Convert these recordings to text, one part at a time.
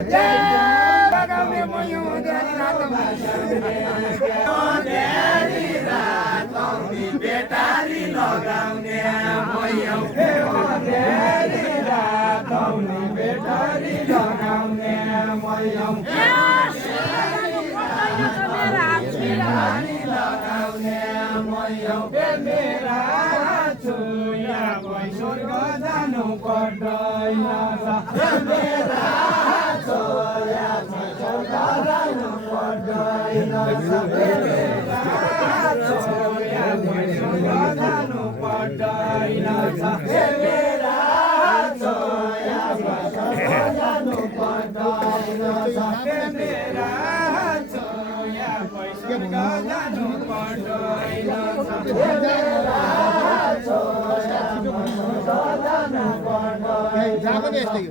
लगाउने मयौ ध्यानी रात बेटारी लगाउने मयौ बेटारी लगाउने मयौ लगाउने मयौ मेरा छोया स्वर्ग जानु पर्दैन मेरा छोया स्वर्ग जानु पर्दैन मेरा छोया स्वर्ग जानु पर्दैन मेरा छोया स्वर्ग जानु पर्दैन मेरा छोया स्वर्ग जानु पर्दैन जहाँ पनि यस्तै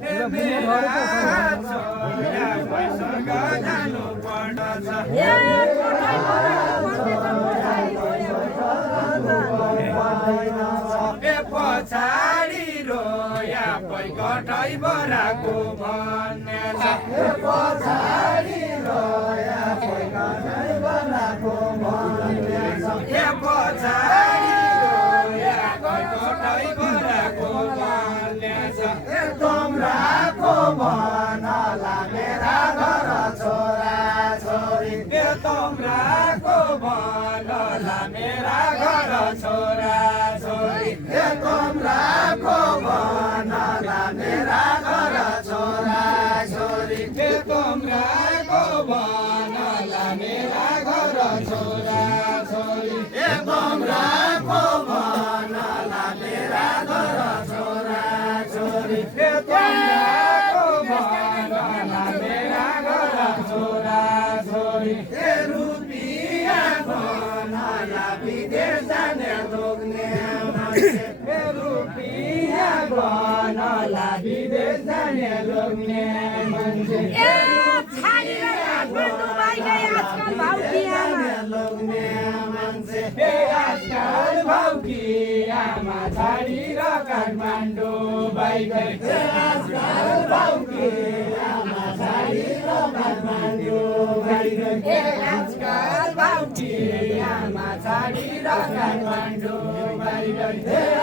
पछाडि रोया पै कठै बराको भन्ने पछाडि रोया पै कठै बराको भन्ने पछाडि रोया पै कठै बराको भन्ने तम्राको बनला मेरा घर छोरा छोरी तम्राको बनला मेरा घर छोरा छोरी तम्राको बनला मेरा घर छोरा छोरी तम्राको बनला मेरा घर छोरा छोरी तम्राको बनला मेरा घर छोरा छोरी तम्राको बनला मेरा घर छोरा छोरी रुपियाँ बनला विदेश जाने लोग्ने रुपियाँ बनला विदेश जाने लोग्ने मान्छे आजकल भाउकियामा छाडी र काठमाडौँ बाइक आजकल भाउकियामा छाडी र काठमाडौँ बाइक आजकल भाउकियामा छाडी र काठमाडौँ बाइक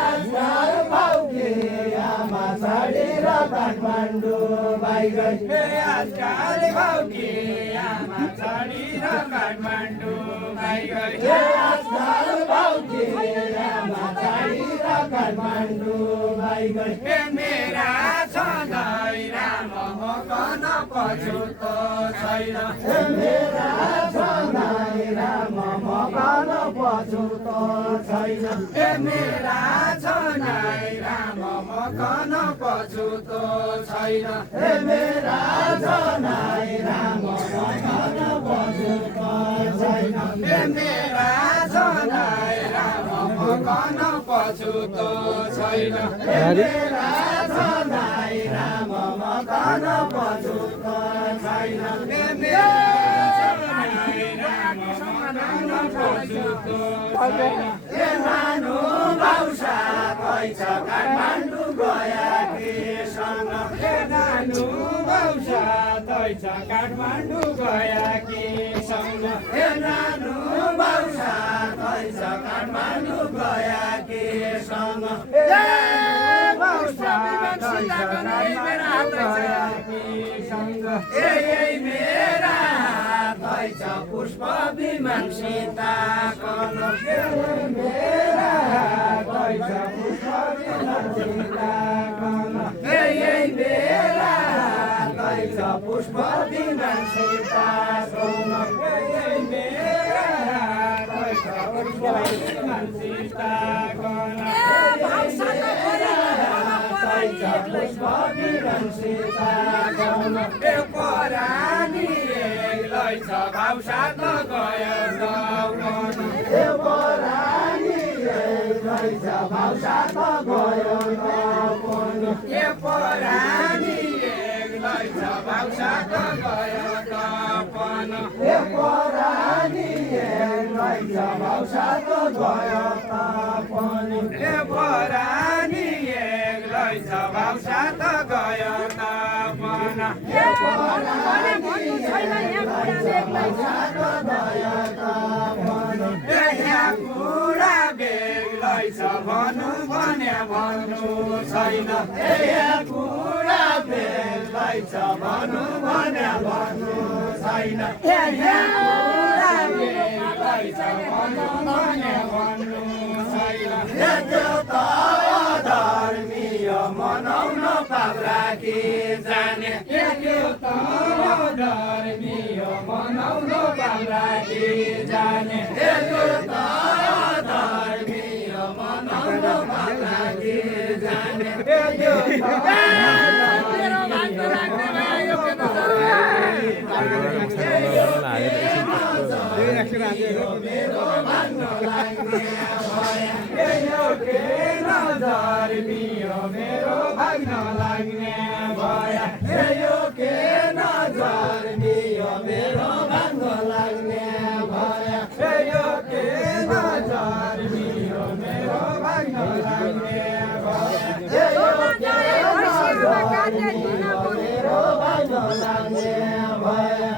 आजकल भाउकियामा छाडी र काठमाडौँ बाइक आजकल भाउकियामा छाडी र काठमाडौँ बाइक आजकल भाउकियामा छाडी र काठमाडौँ बाइक मेरा सधैँ राम मकन पछुतो छैन मेरा सधैँ राम मकन पछुतो छैन मेरा सधैँ राम मकन पछुतो छैन मेरा सधैँ राम मकन पछुतो छैन मेरा सधैँ राम मकन पछुतो छैन मेरा सधैँ राम मकन पछुतो छैन मेरा सधैँ राम मकन पछुतो छैन नानु बाउसा कैछ काठमाडौँ गया केसँग नानु बाउसा कैछ काठमाडौँ गया केसँग नानु बाउसा कैछ काठमाडौँ गया केसँग बाउसा कैछ काठमाडौँ गया केसँग यही मेरा कैछ पुष्प विमान सीता कन मेरा कैछ पुष्प विमान सीता कन यही मेरा कैछ पुष्प विमान सीता कन यही मेरा कैछ पुष्प विमान सीता कन पुष्प विमान सीता कन परानी एक्लै छ भाउसा त गयो गाउन परानी एक्लै छ भाउसा त गयो गाउन परानी एक्लै छ भाउसा त गयो गाउन परानी एक्लै छ भाउसा त गयो तापनि परानी एक्लै छ भाउसा त गयो तापन कुरा बेग्लै छ भन्नु भने भन्नु छैन कुरा बेग्लै छ भन्नु भने भन्नु छैन कुरा बेग्लै छ भन्नु भने भन्नु छैन धर्मीय मनाउन पाप राखी जाने धर्मीय मनाउन पाप राखी जाने धर्मीय मनाउन पाप राखी जाने मेरो भाग्न लाग्ने भया यो के नजर मेरो भाग्न लाग्ने भया यो के नजर मेरो भाग्न लाग्ने भया मेरो भाग्न लाग्ने भया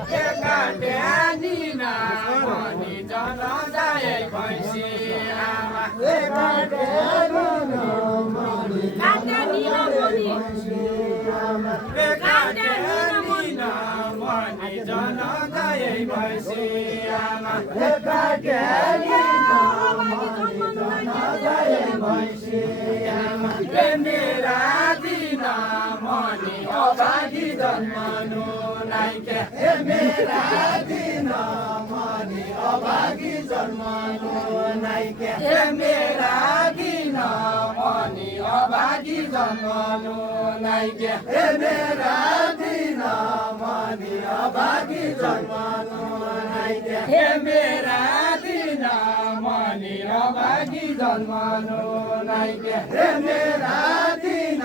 जन जाए भैँसी आमा जन जाए भैँसी आमा मेरा दिन मनी अभागी जन्मनु नाइके मेरा दिन मनी अभागी जन्मनु नाइके मेरा दिन मनी अभागी जन्मनु नाइके मेरा दिन मनी अभागी जन्मनु नाइके मेरा दिन मनी अभागी जन्मनु नाइके मेरा दिन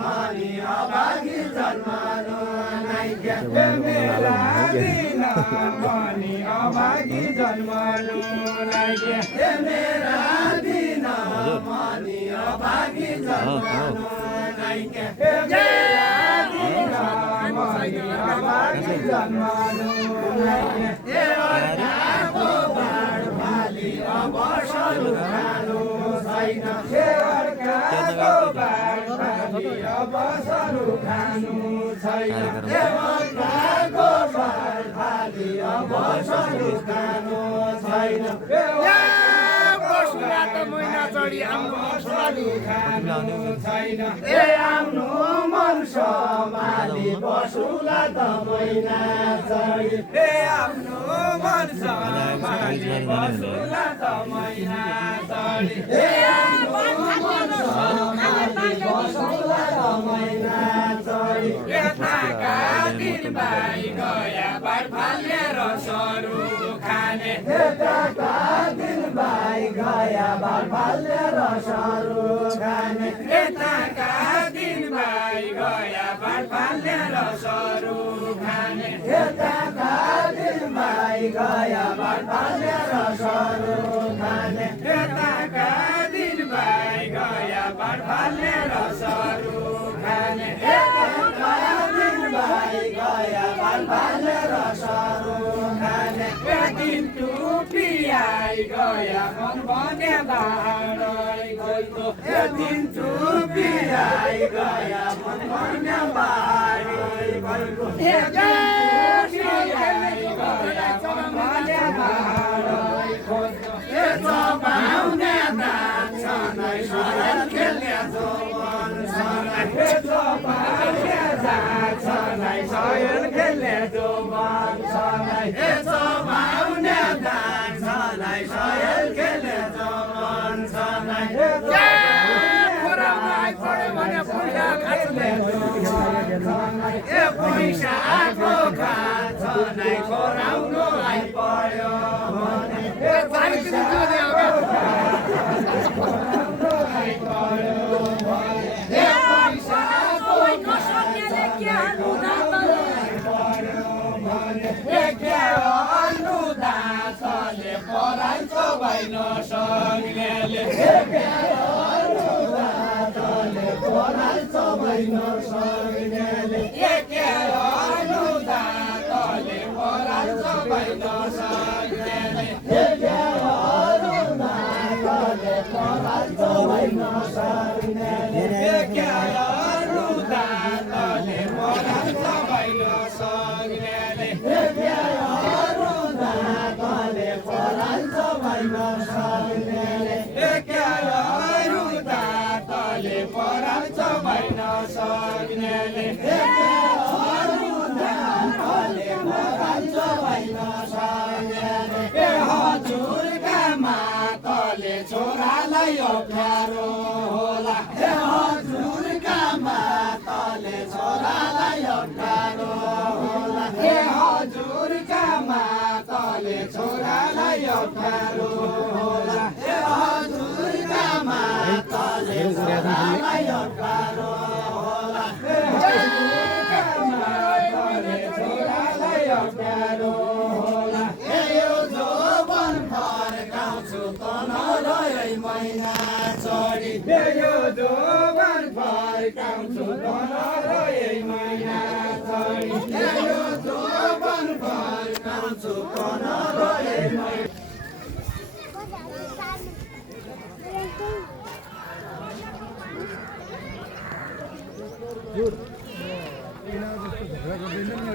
मनी अभागी जन्मनु नाइके मेरा दिन मनी अभागी जन्मनु नाइके मेरा दिन मनी अभागी जन्मनु नाइके मेरा दिन मनी अभागी जन्मनु नाइके अब सलु खानु छैन देवरकाको बारबारी अब सलु खानु छैन देवरकाको बारबारी अब सलु खानु छैन बसुला त महिना चढी आउनु सलु खानु छैन आउनु मन सम्हाली बसुला त महिना चढी आउनु मन सम्हाली बसुला त महिना चढी आउनु मन सम्हाली बसुला त महिना चढी यताका दिन भाइ गया बार फाल्ने रसहरू खाने यताका दिन भाइ गया बार फाल्ने रसहरू खाने यताका दिन भाइ गया बार फाल्ने रसहरू खाने यताका दिन भाइ गया बार फाल्ने रसहरू खाने यताका दिन भाइ गया बार फाल्ने रसहरू खाने यताका दिन भाइ गया बार फाल्ने रसहरू खाने दिन टुपी आइ गया मन भने बाह्रै गएको दिन टुपी आइ गया मन भने बाह्रै गएको चपाउने दान सनै सयल खेल्ने जोवन सनै चपाउने दान सनै सयल खेल्ने जोवन सनै चपाउने दान सनै सयल खेल्ने जोवन सनै पैसा आएको खान्छ नै खोराउनु आइपर्यो अनुदासले पराइन्छ भइन सक्नेले पराइन्छ भइन सक्नेले अनुदासले पराइन्छ भइन अप्ठ्यारो होला हे हजुरका माताले छोरालाई अप्ठ्यारो होला हे हजुरका माताले छोरालाई अप्ठ्यारो होला हे हजुरका माताले छोरालाई अप्ठ्यारो होला हे हजुरका माताले छोरालाई अप्ठ्यारो होला हे यो जोबन फर्काउँछु त नरहे महिना छोडी हे यो जोबन फर्काउँछु त नरहे महिना छोडी हे यो जोबन फर्काउँछु त नरहे महिना Good.